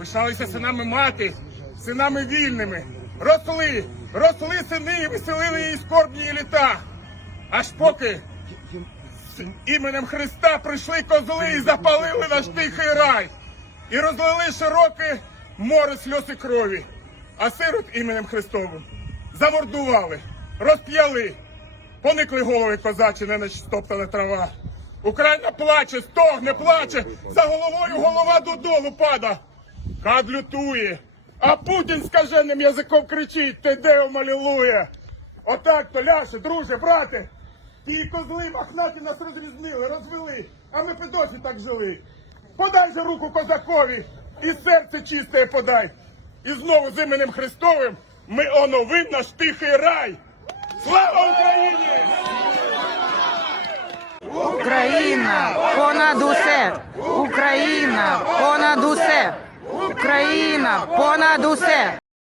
Пишалися синами мати, синами вільними. Росли, росли сини і веселили її скорбні літа. Аж поки з іменем Христа прийшли козли і запалили наш тихий рай. І розлили широке море сльоз і крові. А сирот іменем Христовим замордували, розп'яли. Поникли голови козачі, не наче стоптана трава. Україна плаче, стогне, плаче, за головою голова додолу пада. Кад лютує, а Путін скаженим язиком кричить, те део малілує. Отак то, Ляше, друже, брате, ті козли махнаті нас розрізнили, розвели, а ми досі так жили. Подай же руку козакові і серце чисте подай. І знову з іменем Христовим ми оновим наш тихий рай. Слава Україні! Україна понад усе! Україна понад усе! Україна понад усе!